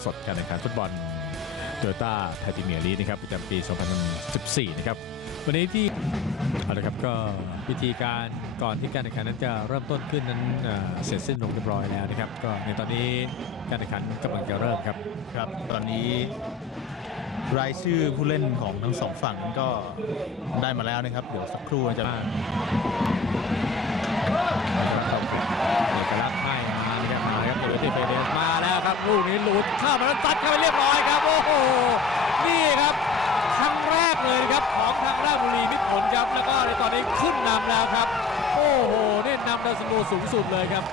อดสดการแข่งขันฟุตบอลโตโยต้าไทยพรีเมียร์ลีกนะครับประจำปี 2014 นะครับ วันนี้ที่เอาละครับก็วิธีการก่อนที่การแข่งขันนั้นจะเริ่มต้นขึ้นนั้นเอ่อเสร็จสิ้นลงเรียบร้อยแล้วนะครับ ก็ในตอนนี้การแข่งขันกำลังจะเริ่มครับครับ ตอนนี้รายชื่อผู้เล่นของทั้งสองฝั่งก็ได้มาแล้วนะครับ เดี๋ยวสักครู่จะเอกลักษณ์ให้ มานะครับมาครับเดวิเฟเดสมาแล้วครับลูกนี้หลุดเข้ามาแล้วซัดเข้าไปเรียบร้อยครับโอ้โหนี่ครับครั้งแรกเลยครับของทางราชบุรีมิตรผลครับแล้วก็ในตอนนี้ขึ้นนำแล้วครับ โอ้โหนี่นำดาวซันโวสูงสุดเลยครับ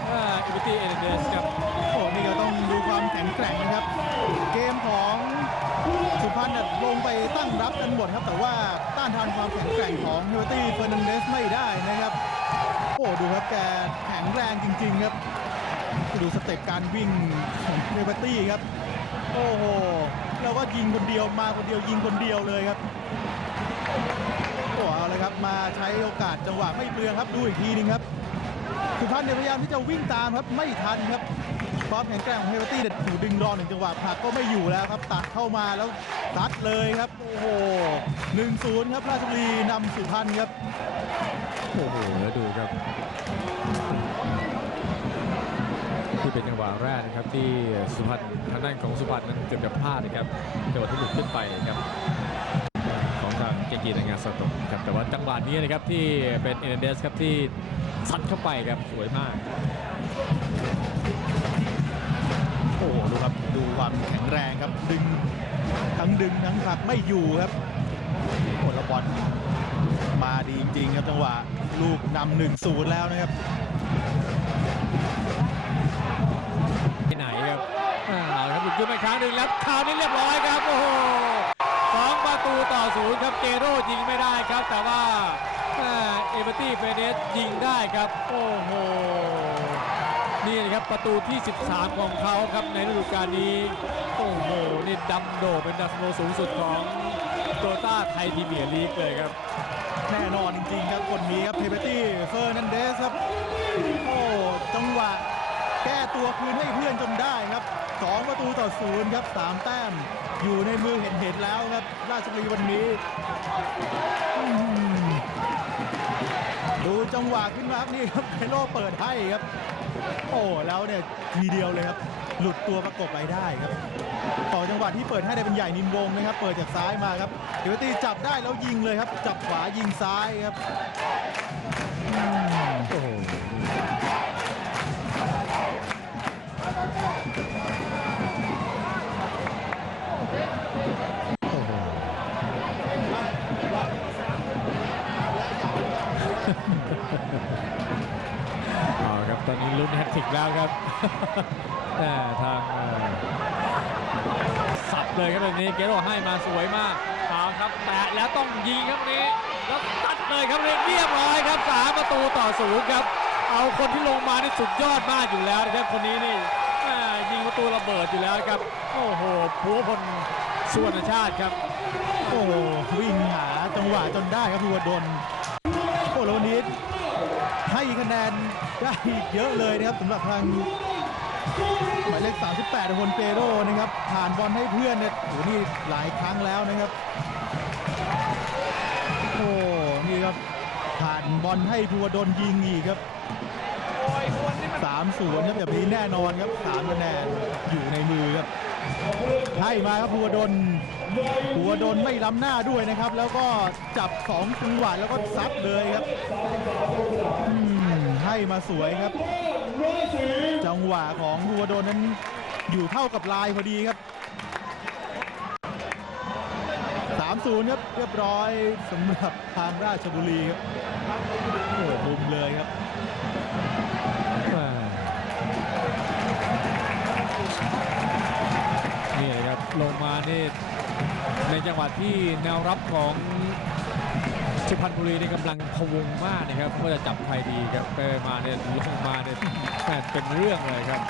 เอวิตี้เอเดนเดสครับโอ้นี่ก็ต้องดูความแข็งแกร่งนะครับ เกมของสุพรรณเนี่ยลงไปตั้งรับกันหมดครับ แต่ว่าต้านทานความแข็งแกร่งของเฮเวอร์ตี้เฟอร์นันเดสไม่ได้นะครับ โอ้ดูครับแกแข็งแรงจริง ๆ ครับ ดูสเต็ปการวิ่งของเฮเวอร์ตี้ครับ โอ้โหแล้วก็ยิงคนเดียวมาคนเดียวยิงคนเดียวเลยครับโอ้เอาเลยครับมาใช้โอกาสจังหวะไม่เปลืองครับดูอีกทีหนึงครับ สุพรรณเนี่ยพยายามที่จะวิ่งตามครับไม่ทันครับความแข็งแกร่งของเฮเวตี้เนี่ยถูดึงรอหนึ่งจังหวะผลักก็ไม่อยู่แล้วครับตัดเข้ามาแล้วซัดเลยครับ โอ้โหหนึ่งศูนย์ครับราชบุรีนำสุพรรณครับ โอ้โหแล้วดูครับ ที่เป็นจังหวะแรกนะครับที่สุพรรณทางด้านของสุพรรณนั้นเกือบจะพลาดนะครับจังหวะที่หลุดขึ้นไปครับของทางเกกีนางาสโตครับแต่ว่าจังหวะนี้นะครับที่เป็นเอเนเดสครับที่ซัดเข้าไปครับสวยมากโอ้โหดูครับดูความแข็งแรงครับดึงทั้งดึงทั้งผลักไม่อยู่ครับโอ้แล้วบอลมาดีจริงครับจังหวะลูกนำหนึ่งศูนย์แล้วนะครับ นึ่งแล้วคราวนี้เรียบร้อยครับโอ้โหสองประตูต่อศูนย์ครับเกโรยิงไม่ได้ครับ แต่ว่าเอเบอร์ตี้เฟเดสยิงได้ครับ โอ้โหนี่นะครับประตูที่ 13 ของเขาครับในฤดูกาลนี้ โอ้โห นี่ดำโดเป็นดัชโนสูงสุดของโตต้าไทยพรีเมียร์ลีกเลยครับ แน่นอนจริงๆครับคนนี้ครับเฮเบอร์ตี้เฟอร์นันเดสครับ โอ้จังหวะแก้ตัวคืนให้เพื่อนจนได้ครับ สองประตูต่อศูนย์ครับสามแต้มอยู่ในมือเห็นเห็นแล้วครับ ราชบุรีวันนี้ ดูจังหวะขึ้นมาครับนี่ครับเปโลเปิดให้ครับ โอ้แล้วเนี่ยทีเดียวเลยครับ หลุดตัวประกบไปได้ครับ ต่อจังหวะที่เปิดให้ได้เป็นใหญ่นินวงนะครับ เปิดจากซ้ายมาครับเดวิตีจับได้แล้วยิงเลยครับ จับขวายิงซ้ายครับโอ้ ตอนนี้ลุ้นแฮตทริกแล้วครับแม่ทางเอ่อสับเลยครับแบบนี้เกโรให้มาสวยมากเอาครับแตะแล้วต้องยิงครับวันนี้ แล้วตัดเลยครับเรียบร้อยครับสามประตูต่อศูนย์ครับ เอาคนที่ลงมานี่สุดยอดมากอยู่แล้วนะครับคนนี้นี่แม่ยิงประตูระเบิดอยู่แล้วครับ โอ้โหผัวพลสุวรรณชาติครับ โอ้โหวิ่งหาจังหวะจนได้ครับภูวดลโอ้แล้ววันนี้ให้ คะแนนได้เยอะเลยนะครับสำหรับทางหมายเลข38ฮนเปโรนะครับผ่านบอลให้เพื่อนเนี่ยโอ้โหนี่หลายครั้งแล้วนะครับโอ้นี่ครับผ่านบอลให้ภูวดลยิงอีกครับสามศูนย์ครับแบบนี้แน่นอนครับสามคะแนนอยู่ในมือครับ ให้มาครับภูวดลภูวดลไม่ล้ำหน้าด้วยนะครับ แล้วก็จับสองจังหวะแล้วก็ซัดเลยครับให้มาสวยครับ จังหวะของภูวดลนั้นอยู่เท่ากับลายพอดีครับ3-0ครับเรียบร้อยสำหรับทางราชบุรีครับโอ้บุมเลยครับ จังหวะที่แนวรับของสุพรรณบุรีนี่กำลังพวงมากนะครับว่าจะจับใครดีครับไปมาเนี่ยลงมาเนี่ยแม่เป็นเรื่องเลยครับ